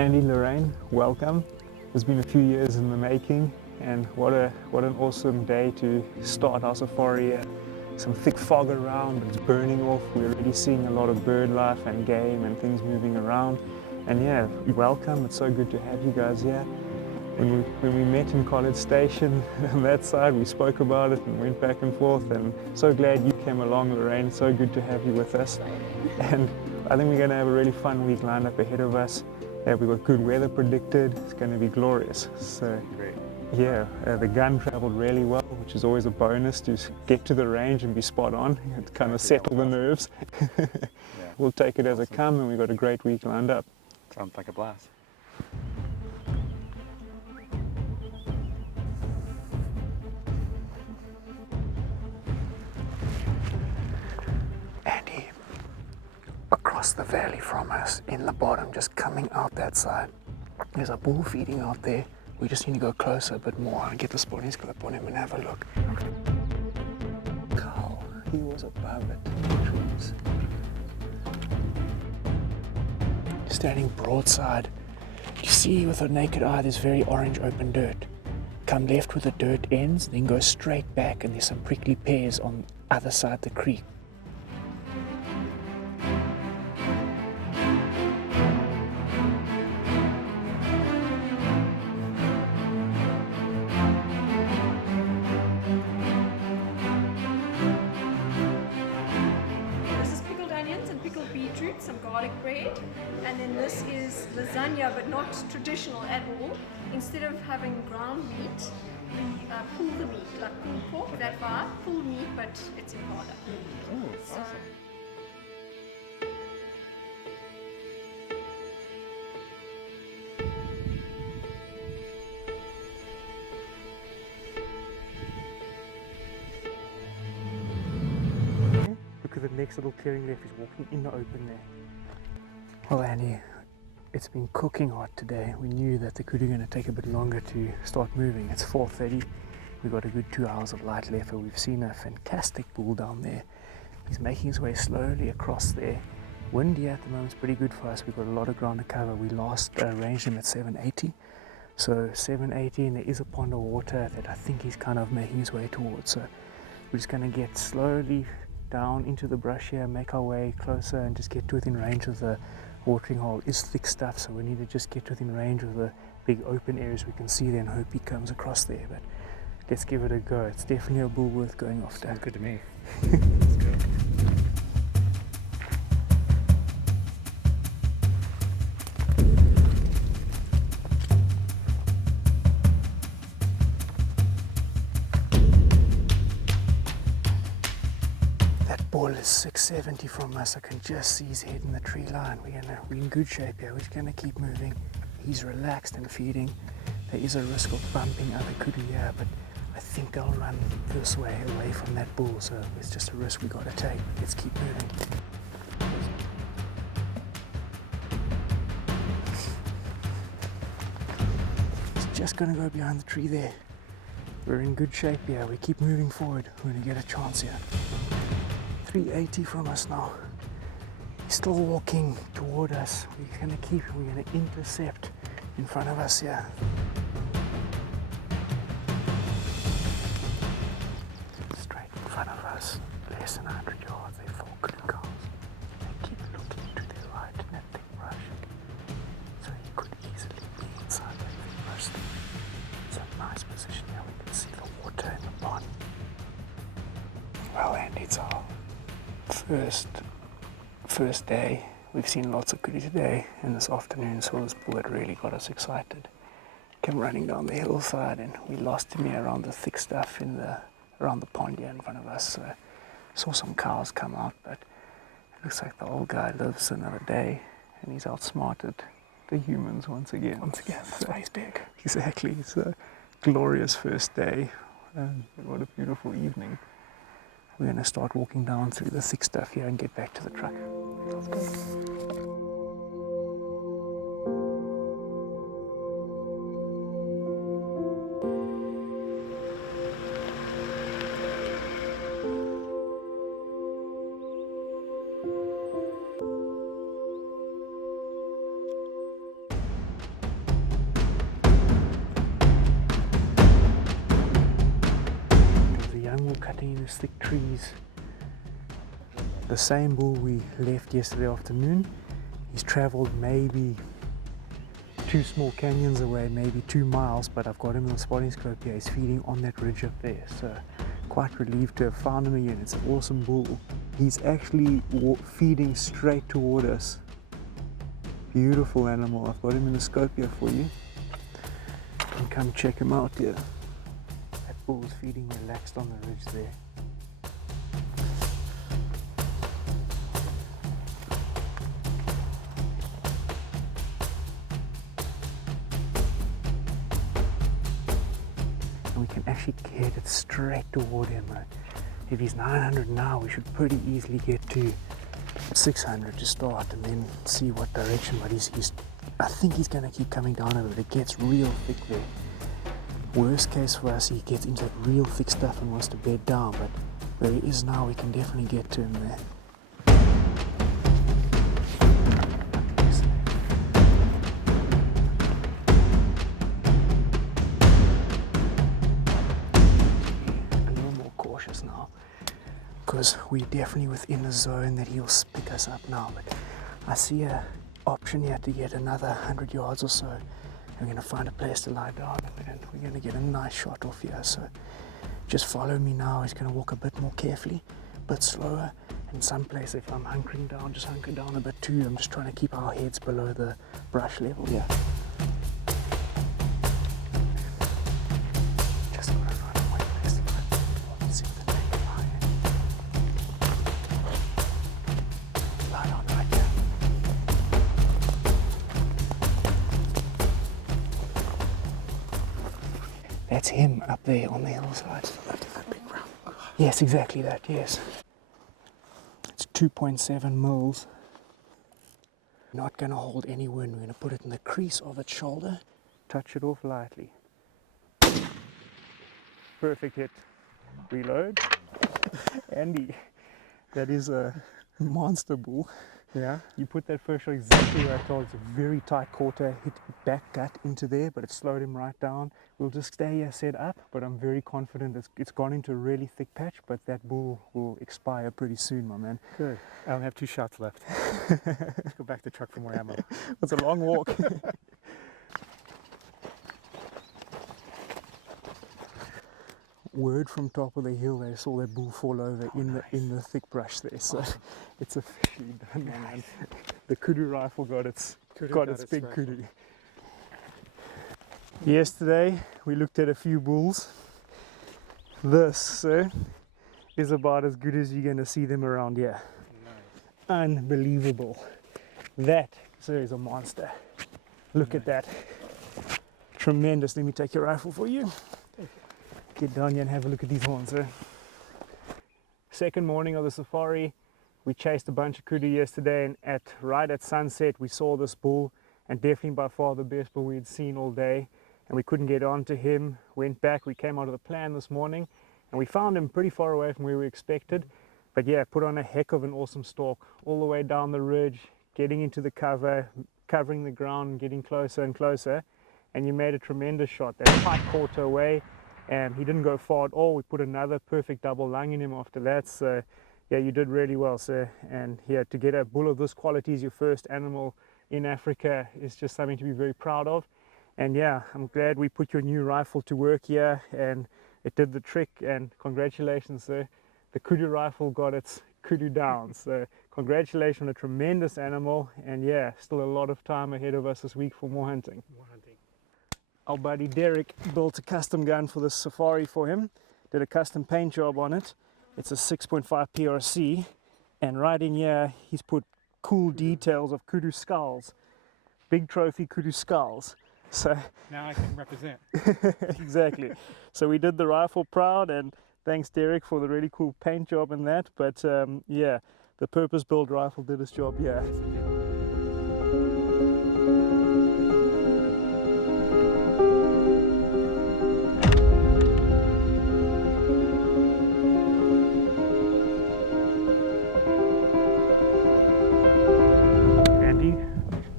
Andy, Lorraine, welcome. It's been a few years in the making, and what an awesome day to start our safari. Some thick fog around, but it's burning off. We're already seeing a lot of bird life and game and things moving around. And yeah, welcome. It's so good to have you guys here. When we met in College Station on that side, we spoke about it and went back and forth, and so glad you came along, Lorraine. So good to have you with us. And I think we're going to have a really fun week lined up ahead of us. We've got good weather predicted. It's going to be glorious. So great. Yeah, the gun traveled really well, which is always a bonus to get to the range and be spot on. It kind of settle the nerves. Yeah. We'll take it as it comes, and we've got a great week lined up. Sounds like a blast. Andy, across the valley from us, in the bottom, just coming out that side, there's a bull feeding out there. We just need to go closer a bit more and get the spotting scope on him and have a look. Cow, he was above it in the trees. Standing broadside, you see with the naked eye there's very orange open dirt. Come left where the dirt ends, then go straight back, and there's some prickly pears on the other side of the creek. Some garlic bread, and then this is lasagna, but not traditional at all. Instead of having ground meat, we pull the meat, like pulled pork, that vibe, pulled meat, but it's Impala. Oh, awesome. Look at the next little clearing left. He's walking in the open there. Well, Andy, it's been cooking hot today. We knew that the kudu going to take a bit longer to start moving. It's 4:30. We've got a good 2 hours of light left, but we've seen a fantastic bull down there. He's making his way slowly across there. Wind here at the moment is pretty good for us. We've got a lot of ground to cover. We last ranged him at 780. So 780, and there is a pond of water that I think he's kind of making his way towards. So we're just going to get slowly down into the brush here, make our way closer, and just get to within range of the watering hole. It's thick stuff, so we need to just get within range of the big open areas we can see there and hope he comes across there. But let's give it a go. It's definitely a bull worth going after. Sounds good to me. Let's go. Bull is 670 from us. I can just see his head in the tree line. We're in good shape here. We're just gonna keep moving. He's relaxed and feeding. There is a risk of bumping other kudu here, but I think they'll run this way away from that bull, so it's just a risk we gotta take. Let's keep moving. He's just gonna go behind the tree there. We're in good shape here. We keep moving forward. We're gonna get a chance here. 380 from us now. He's still walking toward us. We're gonna intercept in front of us here. Straight in front of us, less than 100 yards, there are 4 kudu cows. They keep looking to their right in that thick brush. So he could easily be inside that thick brush. It's a nice position here. We can see the water in the pond. Well, Andy, it's our first day. We've seen lots of kudu today, and this afternoon saw this bull that really got us excited. Came running down the hillside, and we lost him here around the thick stuff around the pond here in front of us. So saw some cows come out, but it looks like the old guy lives another day, and he's outsmarted the humans once again. That's why he's big. Exactly. It's a glorious first day. What a beautiful evening. We're going to start walking down through the thick stuff here and get back to the truck. Let's go. hiding in these thick trees. The same bull we left yesterday afternoon, he's traveled maybe 2 small canyons away, maybe 2 miles, but I've got him in the spotting scope here. He's feeding on that ridge up there, so quite relieved to have found him again. It's an awesome bull. He's actually feeding straight toward us. Beautiful animal. I've got him in the scope here for you. You can come check him out here. That bull's feeding relaxed on the ridge there. We can actually get it straight toward him. If he's 900 now, we should pretty easily get to 600 to start and then see what direction. But I think he's going to keep coming down a bit. It gets real thick there. Worst case for us, he gets into that real thick stuff and wants to bed down. But where he is now, we can definitely get to him there. Now, because we're definitely within the zone that he'll pick us up now, but I see a option here to get another 100 yards or so. We're going to find a place to lie down and we're going to get a nice shot off here. So just follow me now. He's going to walk a bit more carefully, a bit slower. In some place, if I'm hunkering down, just hunker down a bit too. I'm just trying to keep our heads below the brush level here. That's him up there on the hillside. That big round. Yes, exactly that, yes. It's 2.7 mils. Not going to hold any wind. We're going to put it in the crease of its shoulder. Touch it off lightly. Perfect hit. Reload. Andy, that is a monster bull. Yeah. You put that first shot exactly where I told. It's a very tight quarter, hit back gut into there, but it slowed him right down. We'll just stay here set up, but I'm very confident it's gone into a really thick patch, but that bull will expire pretty soon, my man. Good. I only have 2 shots left. Let's go back to the truck for more ammo. It's a long walk. Word from top of the hill, they saw that bull fall over in the thick brush there. So it's officially done, man. The Kudu rifle got its big rifle. Kudu. Yesterday we looked at a few bulls. This, sir, is about as good as you're going to see them around here. Nice. Unbelievable. That, sir, is a monster. Look at that. Tremendous. Let me take your rifle for you. Get down here and have a look at these horns, sir. Second morning of the safari, we chased a bunch of kudu yesterday, and right at sunset we saw this bull, and definitely by far the best bull we had seen all day, and we couldn't get on to him. Went back, we came out of the plan this morning, and we found him pretty far away from where we expected, but yeah, put on a heck of an awesome stalk all the way down the ridge, getting into the cover, covering the ground, getting closer and closer, and you made a tremendous shot. That tight quarter away. He didn't go far at all. We put another perfect double lung in him after that. So yeah, you did really well, sir. And yeah, to get a bull of this quality as your first animal in Africa is just something to be very proud of. And yeah, I'm glad we put your new rifle to work here and it did the trick. And congratulations, sir. The Kudu rifle got its Kudu down. So congratulations on a tremendous animal. And yeah, still a lot of time ahead of us this week for more hunting. Our buddy Derek built a custom gun for the safari for him, did a custom paint job on it. It's a 6.5 PRC, and right in here he's put cool details of kudu skulls, big trophy kudu skulls. So now I can represent. Exactly. So we did the rifle proud, and thanks Derek for the really cool paint job and that. But yeah, the purpose-built rifle did its job. Yeah.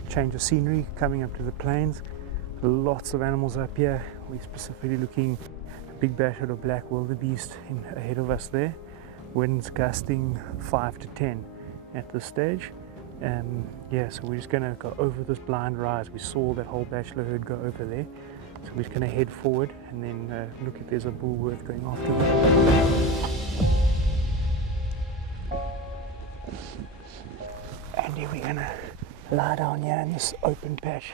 Change of scenery, coming up to the plains. Lots of animals up here. We're specifically looking big batch of black wildebeest ahead of us there. Winds gusting 5 to 10 at this stage. Yeah, so we're just going to go over this blind rise. We saw that whole bachelor herd go over there. So we're just going to head forward and then look if there's a bull worth going after them. And we're going to lie down here in this open patch.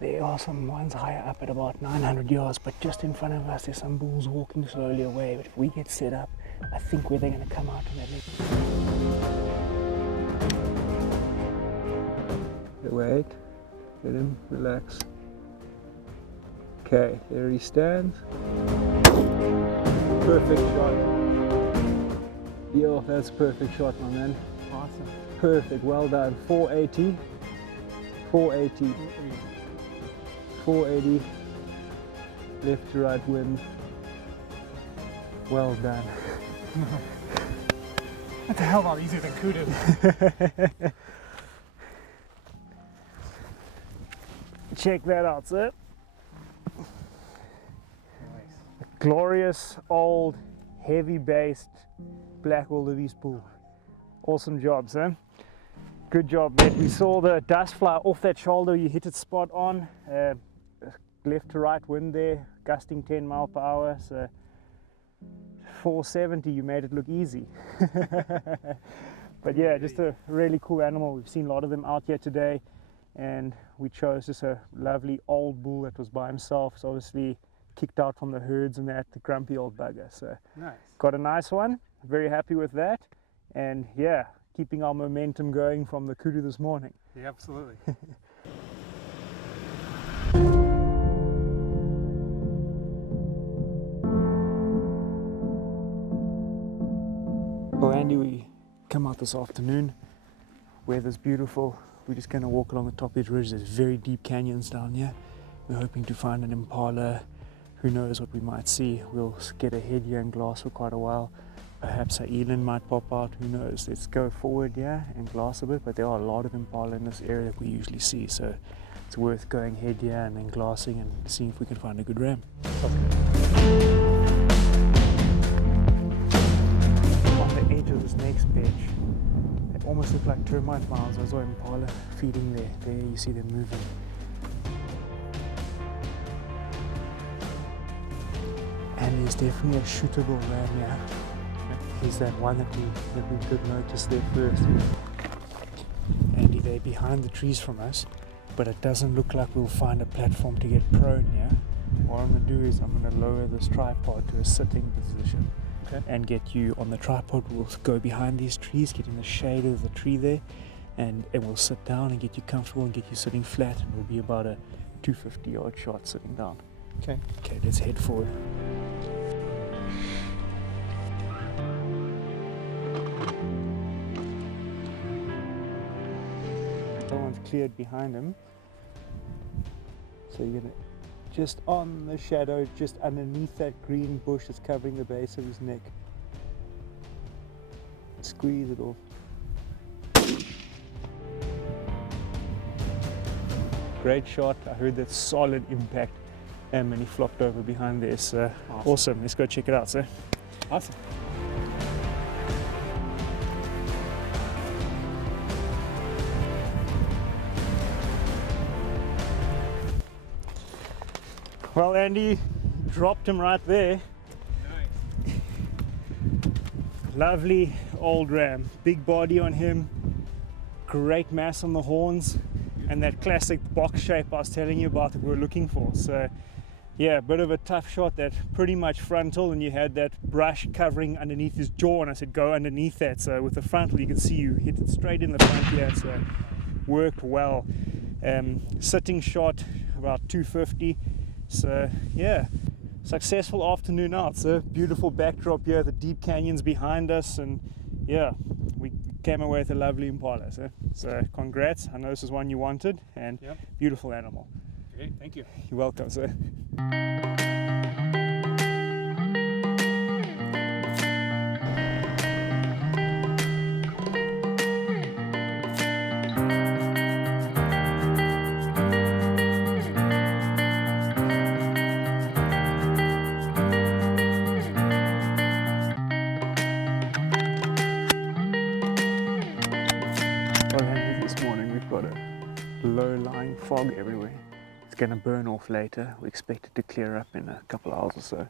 There are some ones higher up at about 900 yards, but just in front of us there's some bulls walking slowly away. But if we get set up, I think where they're going to come out in that little... Wait, let him relax. Okay, there he stands. Perfect shot. Yo, that's a perfect shot, my man. Awesome. Perfect, well done. 480. 480. 480. Left to right wind. Well done. What the hell, about easier than Kudu? Check that out, sir. Nice. Glorious old heavy based black wildebeest bull. Awesome job, sir. Good job, mate. We saw the dust fly off that shoulder. You hit it spot on. Left to right wind there, gusting 10 miles per hour. So 470, you made it look easy. But yeah, just a really cool animal. We've seen a lot of them out here today, and we chose just a lovely old bull that was by himself. It's obviously kicked out from the herds and that, the grumpy old bugger. So Nice. got a nice one. Very happy with that. And yeah, keeping our momentum going from the Kudu this morning. Yeah, absolutely. Well, Andy, we come out this afternoon. Weather's beautiful. We're just going to walk along the top of these ridges. There's very deep canyons down here. We're hoping to find an impala. Who knows what we might see. We'll get ahead here and glass for quite a while. Perhaps a eland might pop out. Who knows? Let's go forward here and glass a bit. But there are a lot of impala in this area that we usually see. So it's worth going ahead here and then glassing and seeing if we can find a good ram. Edge of this next patch, they almost look like termite mounds. I saw impala feeding there. There you see them moving. And there's definitely a shootable ram here. He's that one that we did notice there first. And they're behind the trees from us, but it doesn't look like we'll find a platform to get prone here. What I'm going to do is I'm going to lower this tripod to a sitting position. Okay. And get you on the tripod. We'll go behind these trees, get in the shade of the tree there, and we'll sit down and get you comfortable and get you sitting flat, and it'll be about a 250 yard shot sitting down. Okay. Okay, let's head forward. Someone's cleared behind him, so you're gonna just on the shadow, just underneath that green bush that's covering the base of his neck. Squeeze it off. Great shot. I heard that solid impact, and he flopped over behind there. So awesome. Let's go check it out, sir. Awesome. Well, Andy dropped him right there. Nice. Lovely old ram, big body on him, great mass on the horns, and that classic box shape I was telling you about that we were looking for. So yeah, a bit of a tough shot, that pretty much frontal, and you had that brush covering underneath his jaw, and I said go underneath that. So with the frontal you can see you hit it straight in the front here, so worked well. Sitting shot about 250. So yeah, successful afternoon out. So beautiful backdrop here, the deep canyons behind us, and yeah, we came away with a lovely impala. So congrats. I know this is one you wanted, and Yep. Beautiful animal. Great, thank you. You're welcome, sir. low-lying fog everywhere. It's going to burn off later. We expect it to clear up in a couple hours or so.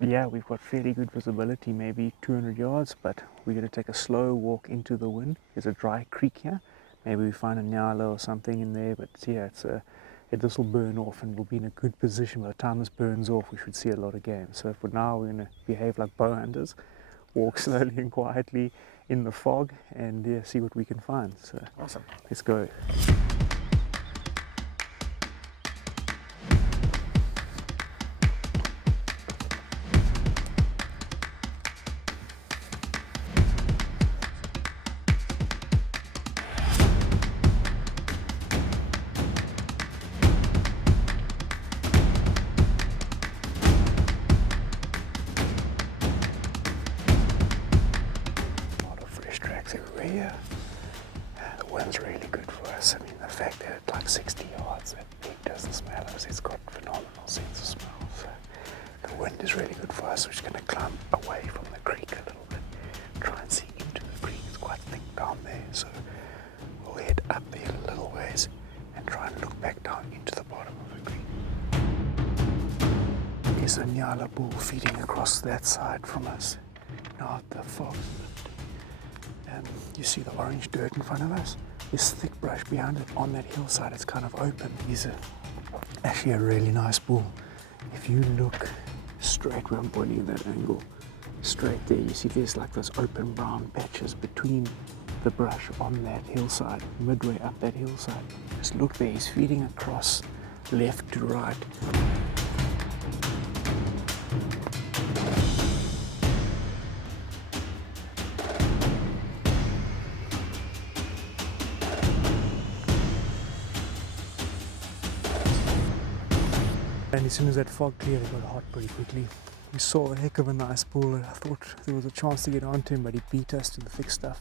Yeah, we've got fairly good visibility, maybe 200 yards, but we're going to take a slow walk into the wind. There's a dry creek here. Maybe we find a nyala or something in there, but yeah, this will burn off and we'll be in a good position. By the time this burns off, we should see a lot of game. So for now, we're going to behave like bow hunters, walk slowly and quietly in the fog, and yeah, see what we can find. So Awesome. let's go. Everywhere here. The wind's really good for us. I mean, the fact that it's like 60 yards, that pig doesn't smell us. It's got phenomenal sense of smell. So the wind is really good for us. We're just going to climb away from the creek a little bit, try and see into the creek. It's quite thick down there, so we'll head up there a little ways and try and look back down into the bottom of the creek. There's a Nyala bull feeding across that side from us. Now the fog. You see the orange dirt in front of us? This thick brush behind it on that hillside, it's kind of open. He's actually a really nice bull. If you look straight where I'm pointing at that angle, straight there, you see there's like those open brown patches between the brush on that hillside, midway up that hillside. Just look there, he's feeding across left to right. And as soon as that fog cleared, it got hot pretty quickly. We saw a heck of a nice bull. I thought there was a chance to get onto him, but he beat us to the thick stuff.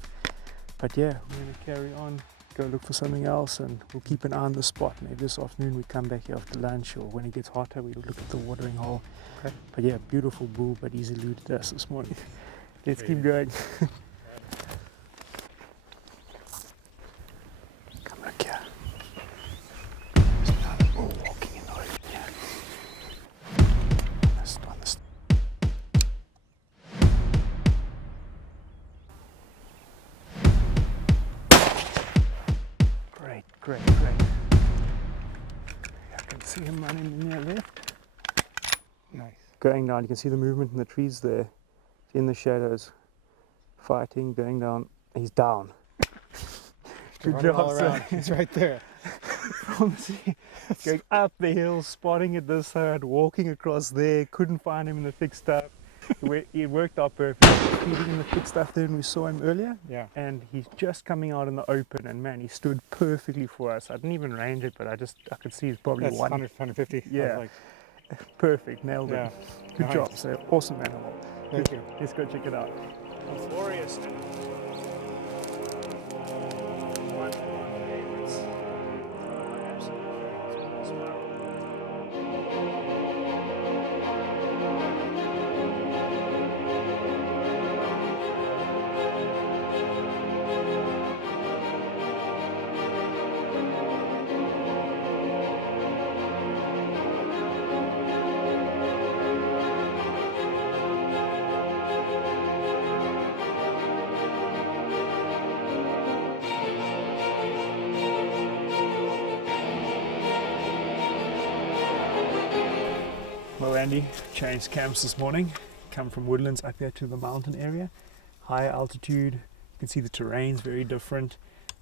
But yeah, we're going to carry on, go look for something else, and we'll keep an eye on the spot. Maybe this afternoon we come back here after lunch, or when it gets hotter, we'll look at the watering hole. Okay. But yeah, beautiful bull, but he's eluded us this morning. Let's keep going. Come look here. There's another bull walking in the open here. Great. I can see him running in there left. Nice. Going down, you can see the movement in the trees there. In the shadows. Fighting, going down. He's down. Good job, sir. He's right there. Going up the hill, spotting it this side, walking across there, couldn't find him in the thick stuff. It worked out perfectly. Feeding in the thick stuff there, and we saw him earlier. Yeah. And he's just coming out in the open, and man, he stood perfectly for us. I didn't even range it, but I could see he's probably That's 100, 150. Yeah. Perfect, nailed it. Good Nice. job, so awesome animal. Thank you. Let's go check it out. Glorious. One of my favorites. Well, Andy, changed camps this morning. Come from woodlands up here to the mountain area. Higher altitude, you can see the terrain's very different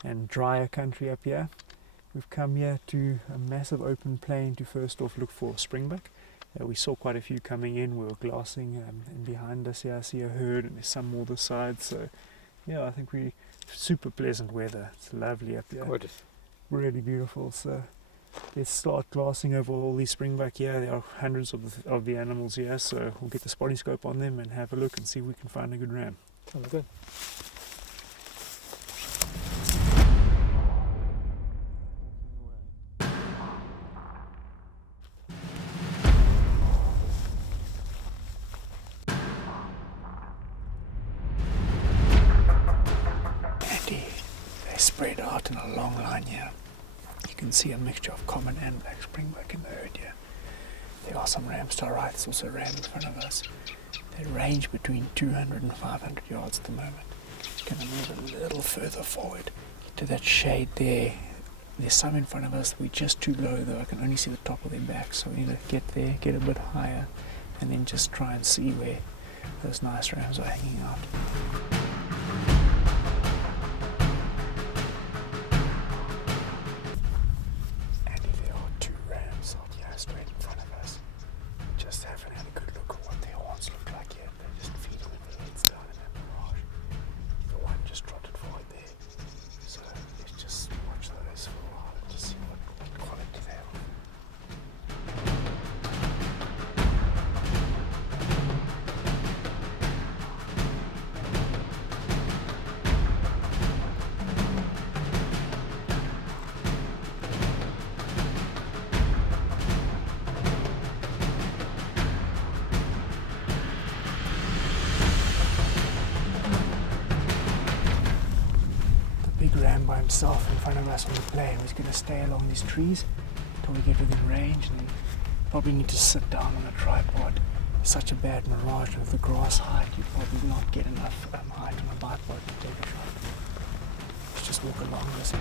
and drier country up here. We've come here to a massive open plain to first off look for springbuck. We saw quite a few coming in. We were glassing, and behind us here I see a herd, and there's some more this side. So yeah, I think we super pleasant weather. It's lovely up here. Gorgeous. Really beautiful. So let's start glassing over all these springbuck here. There are hundreds of the animals here, so we'll get the spotting scope on them and have a look and see if we can find a good ram. Sounds good. Andy, they spread out in a long line here. You can see a mixture of common and black springbuck in the herd here. There are some rams to our right, there's also a ram in front of us. They range between 200 and 500 yards at the moment. Going to move a little further forward to that shade there. There's some in front of us, we're just too low though, I can only see the top of their back, so we need to get there, get a bit higher, and then just try and see where those nice rams are hanging out. And there are two rams out here straight in front of us. We just haven't had a good look at what their horns look like yet. They're just feeding with their heads down in that mirage. The one just trotted forward there. So let's just watch those for a while and just see what quality they are. Big ram by himself in front of us on the plain. He's going to stay along these trees until we get within range, and probably need to sit down on a tripod. It's such a bad mirage with the grass height, you probably not get enough height on a bipod to take a shot. Let's just walk along this.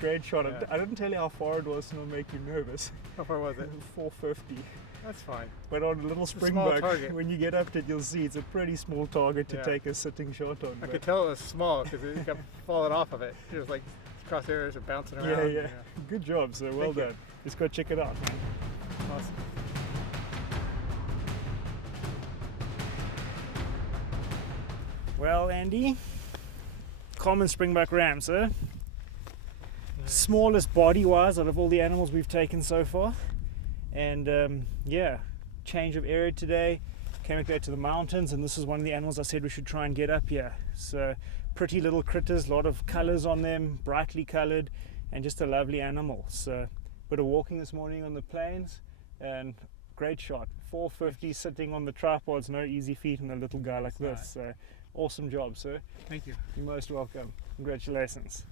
Great shot. Yeah. I didn't tell you how far it was, and it'll make you nervous. How far was it? 450. That's fine. But on a little springbuck, when you get up to it, you'll see it's a pretty small target to take a sitting shot on. I could tell it was small because it kept falling off of it. It was like crosshairs are bouncing around. Yeah. Good job, sir. Well done. Just go check it out, man. Awesome. Well, Andy, common springbuck ram, sir. Smallest body-wise out of all the animals we've taken so far. And yeah, change of area today. Came up there to the mountains, and this is one of the animals I said we should try and get up here. So pretty little critters, a lot of colors on them, brightly colored, and just a lovely animal. So bit of walking this morning on the plains, and great shot. 450 sitting on the tripods, no easy feat on a little guy like this. So awesome job, sir. Thank you. You're most welcome. Congratulations.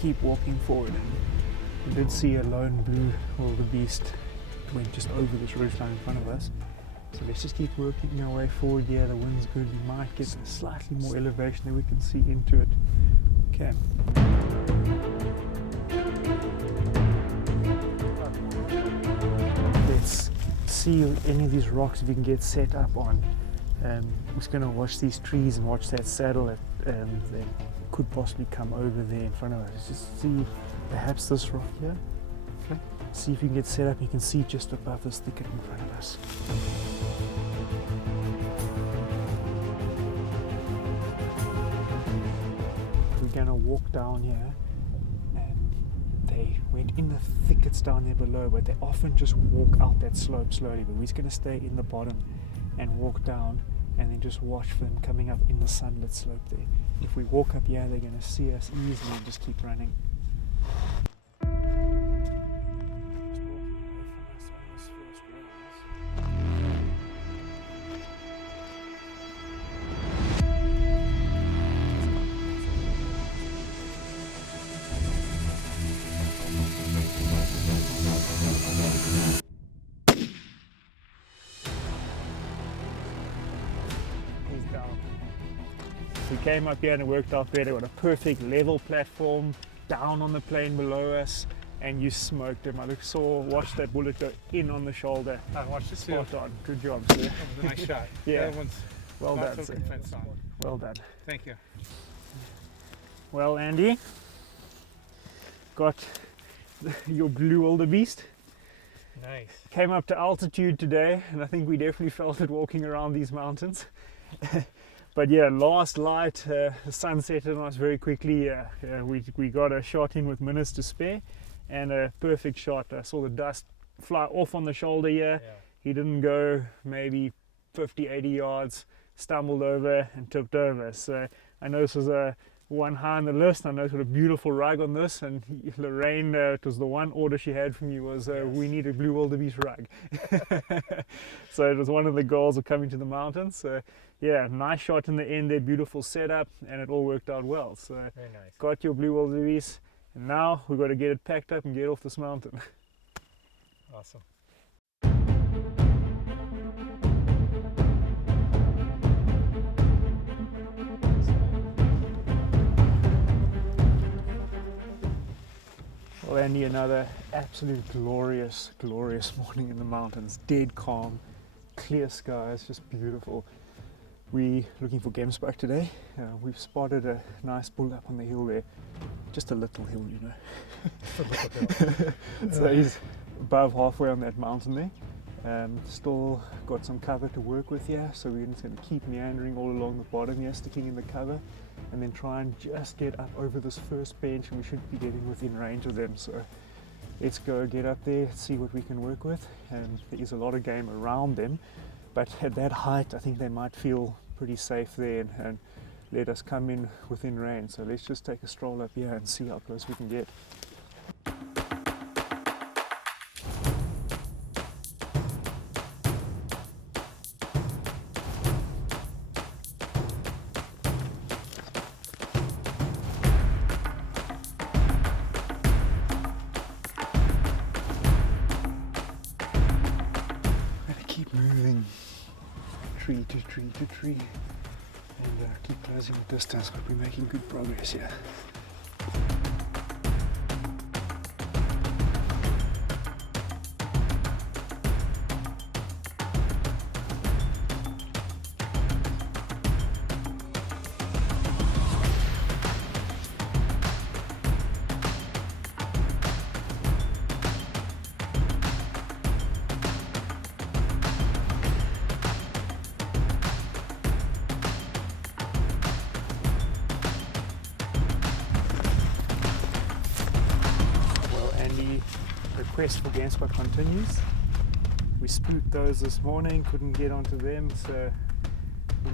Keep walking forward, and we did see a lone blue wildebeest went just over this ridgeline in front of us. So let's just keep working our way forward here. The wind's good, we might get slightly more elevation that we can see into it. Okay. Let's see any of these rocks if we can get set up on. I'm just going to watch these trees and watch that saddle that they could possibly come over there in front of us. Just see perhaps this rock here. Okay. See if you can get set up. You can see just above this thicket in front of us. We're going to walk down here, and they went in the thickets down there below, but they often just walk out that slope slowly. But we're just going to stay in the bottom and walk down, and then just watch for them coming up in the sunlit slope there. If we walk up here, they're going to see us easily and just keep running. Takedown. We came up here and it worked out better. Got a perfect level platform down on the plain below us, and you smoked him. Watched that bullet go in on the shoulder. I watched it too. Spot on. Good job, sir. That was a nice shot. Yeah. That one's Well not done, so sir. convinced on. Well done. Thank you. Well, Andy, got your blue wildebeest. Nice. Came up to altitude today, and I think we definitely felt it walking around these mountains. But yeah, last light, the sun set on us very quickly. We got a shot in with minutes to spare, and a perfect shot. I saw the dust fly off on the shoulder here. Yeah. He didn't go maybe 50, 80 yards, stumbled over and tipped over. So I know this was a one high on the list. I know it's got a beautiful rug on this, and Lorraine, it was the one order she had from you was we need a blue wildebeest rug. So it was one of the goals of coming to the mountains. So yeah, nice shot in the end there, beautiful setup, and it all worked out well. So Very nice. got your blue wildebeest, and now we've got to get it packed up and get off this mountain. Awesome. Well, Andy, another absolute glorious morning in the mountains. Dead calm, clear skies, just beautiful. We're looking for Gemsbuck today. We've spotted a nice bull up on the hill there. Just a little hill, you know. So he's above halfway on that mountain there. Still got some cover to work with here, so we're just going to keep meandering all along the bottom here, sticking in the cover, and then try and just get up over this first bench, and we should be getting within range of them. So let's go get up there, see what we can work with. And there is a lot of game around them, but at that height I think they might feel pretty safe there and let us come in within range. So let's just take a stroll up here and see how close we can get. Moving tree to tree to tree, and keep closing the distance, but we're making good progress here. Quest for Gemsbuck continues. We spooked those this morning, couldn't get onto them, so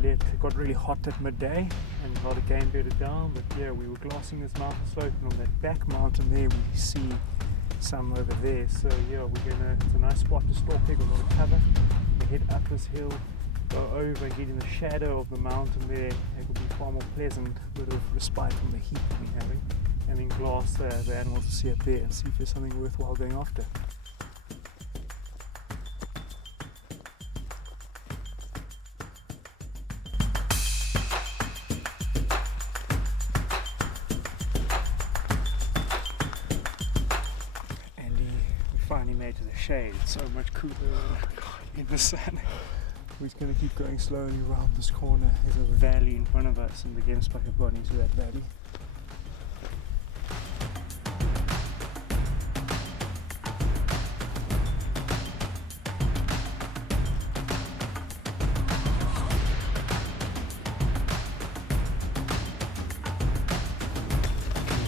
it got really hot at midday and a lot of game bedded down. But yeah, we were glassing this mountain slope, and on that back mountain there we see some over there. So yeah, it's a nice spot to stalk. There, got a lot of cover. We head up this hill, go over and get in the shadow of the mountain there. It will be far more pleasant, a bit of respite from the heat we're having. And then glass the animals to see up there and see if there's something worthwhile going after. Andy, we finally made it to the shade. It's so much cooler in the sun. We're just going to keep going slowly around this corner. There's a valley in front of us, and the Gemsbuck have gone into that valley.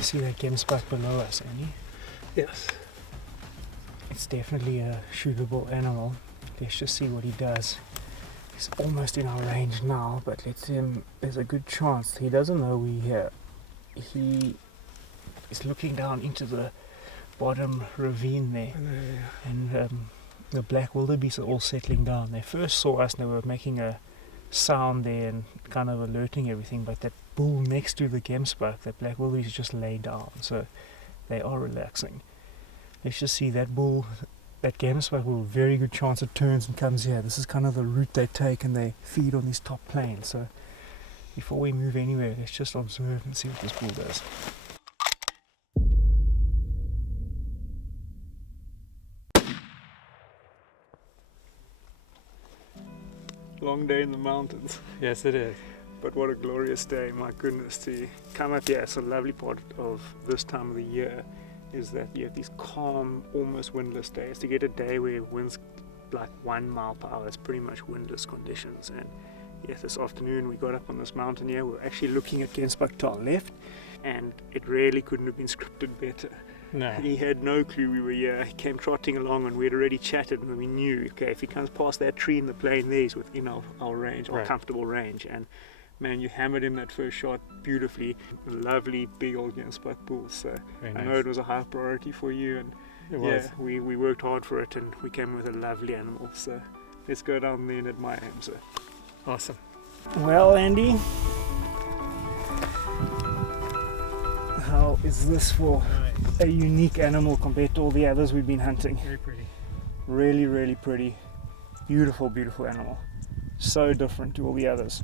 See that Gemsbuck below us, Annie? Yes. It's definitely a shootable animal. Let's just see what he does. He's almost in our range now, but there's a good chance he doesn't know we're here. He is looking down into the bottom ravine there, and the black wildebeest are all settling down. They first saw us and they were making a sound there and kind of alerting everything, but that bull next to the Gemsbuck, that black wildebeest, just lay down, so they are relaxing. Let's just see that bull, that Gemsbuck will very good chance it turns and comes here. This is kind of the route they take, and they feed on these top plains, so before we move anywhere, let's just observe and see what this bull does. Long day in the mountains. Yes, it is. But what a glorious day, my goodness, to come up here. It's a lovely part of this time of the year is that you have these calm, almost windless days. To get a day where winds like 1 mile per hour, it's pretty much windless conditions. And yes, this afternoon we got up on this mountain here. We were actually looking at Gemsbuck to our left, and it really couldn't have been scripted better. No. He had no clue we were here. He came trotting along, and we had already chatted, and we knew, okay, if he comes past that tree in the plain there, he's within our range, our Right. comfortable range. And man, you hammered him that first shot beautifully. Lovely big old Gemsbuck bull. So Very I nice. know it was a high priority for you, and It was. yeah, we worked hard for it, and we came with a lovely animal. So let's go down there and admire him. So Awesome. well, Andy, how is this for a unique animal compared to all the others we've been hunting? Very pretty. Really, really pretty. Beautiful, beautiful animal. So different to all the others.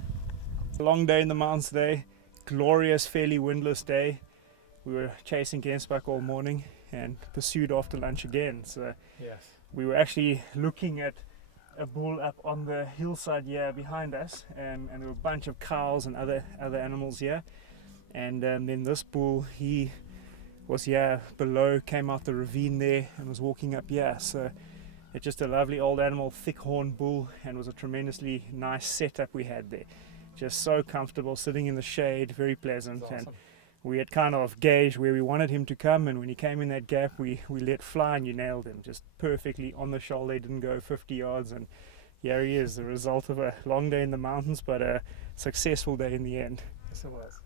Long day in the mountains today. Glorious, fairly windless day. We were chasing Gemsbuck all morning and pursued after lunch again. So Yes. we were actually looking at a bull up on the hillside here behind us, and there were a bunch of cows and other animals here. And then this bull, he was here below, came out the ravine there and was walking up here. So it's just a lovely old animal, thick horned bull, and was a tremendously nice setup we had there. Just so comfortable, sitting in the shade, very pleasant. That's awesome. And we had kind of gauged where we wanted him to come, and when he came in that gap, we let fly, and you nailed him just perfectly on the shoulder. He didn't go 50 yards, and here he is, the result of a long day in the mountains, but a successful day in the end. Yes, it was.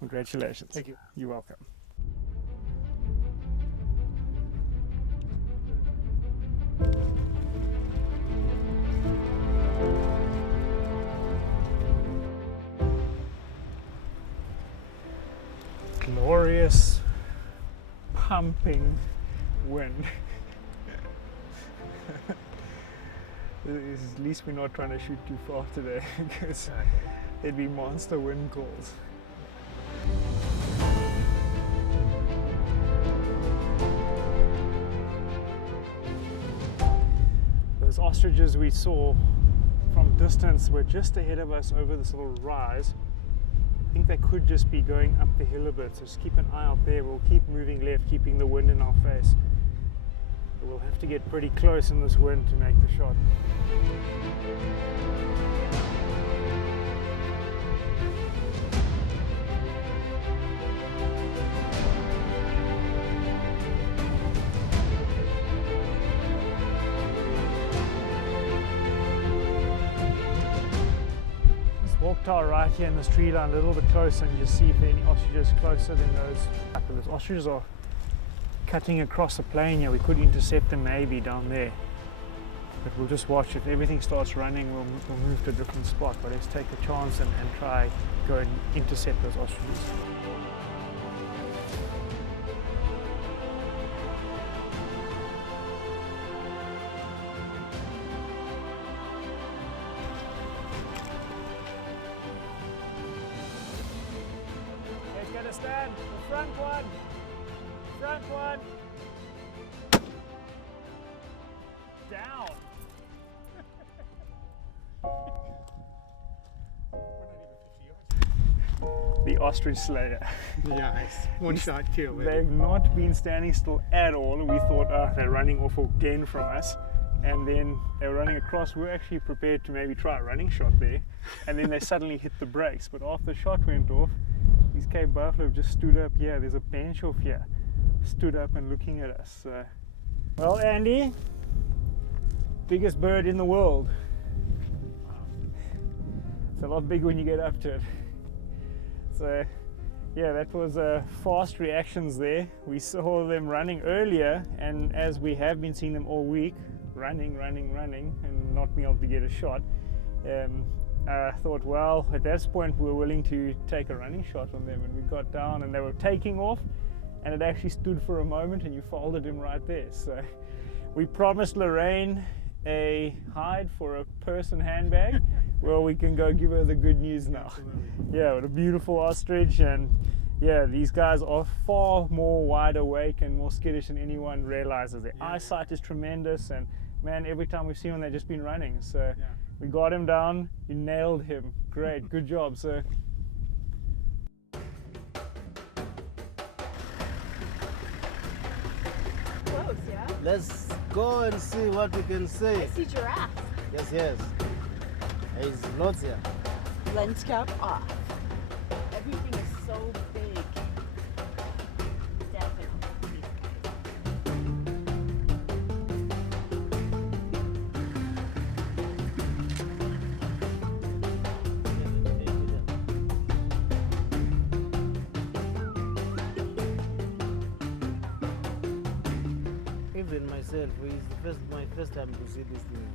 Congratulations. Thank you. You're welcome. Glorious, pumping wind. At least we're not trying to shoot too far today, because there'd be monster wind calls. Those ostriches we saw from distance were just ahead of us over this little rise. I think they could just be going up the hill a bit, so just keep an eye out there. We'll keep moving left, keeping the wind in our face. But we'll have to get pretty close in this wind to make the shot. Walk to our right here in this tree line a little bit closer, and you see if there are any ostriches closer than those. But those ostriches are cutting across the plain here. We could intercept them maybe down there, but we'll just watch. If everything starts running, we'll move to a different spot, but let's take a chance and try go and intercept those ostriches. Let's get a stand. The front one. Front one. Down. The ostrich slayer. Nice. One shot kill. They've not been standing still at all. We thought, they're running off again from us. And then they were running across. We were actually prepared to maybe try a running shot there. And then they suddenly hit the brakes. But after the shot went off, these Cape buffalo just stood up here. There's a bench off here. Stood up and looking at us. Well, Andy, biggest bird in the world. It's a lot bigger when you get up to it. So yeah, that was fast reactions there. We saw them running earlier, and as we have been seeing them all week, running and not being able to get a shot, I thought, well, at that point we were willing to take a running shot on them, and we got down and they were taking off, and it actually stood for a moment and you folded him right there. So we promised Lorraine a hide for a purse and handbag. Well, we can go give her the good news now. Yeah, what a beautiful ostrich. And yeah, these guys are far more wide awake and more skittish than anyone realizes. Their eyesight is tremendous, and man, every time we've seen them, they've just been running. So we got him down. You nailed him. Great, good job, sir. Close, yeah? Let's go and see what we can see. I see giraffe. Yes, yes. There's lots here. Lens cap off. Everything is so big. Definitely. Even myself, it's my first time to see this thing.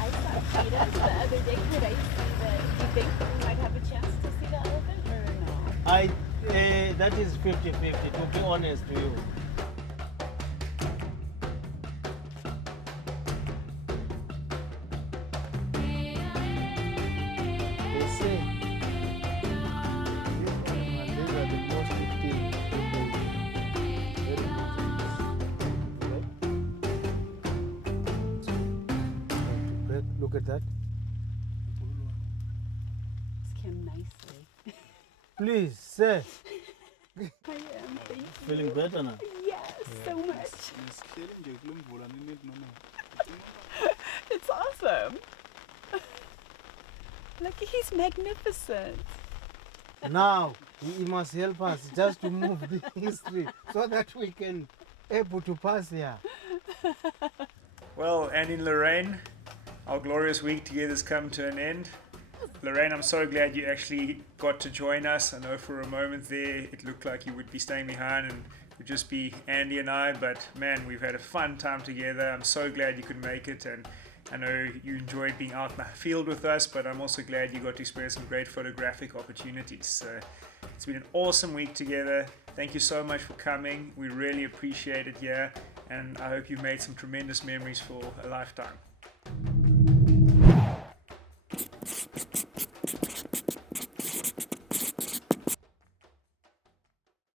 I saw cheetahs the other day. Could I see the? Do you think we might have a chance to see the elephant or no? That is 50-50, to be honest to you. They say these are the most active very right? Look at that. It's Kim nicely. Please, sir. I am. Thank you. Feeling better now? Yes, so much. It's awesome. Look, he's magnificent. Now he must help us just to move the history so that we can able to pass here. Well, and in Lorraine, our glorious week together has come to an end. Lorraine, I'm so glad you actually got to join us. I know for a moment there it looked like you would be staying behind and it would just be Andy and I, but man, we've had a fun time together. I'm so glad you could make it, and I know you enjoyed being out in the field with us, but I'm also glad you got to experience some great photographic opportunities. So it's been an awesome week together. Thank you so much for coming. We really appreciate it here, and I hope you've made some tremendous memories for a lifetime.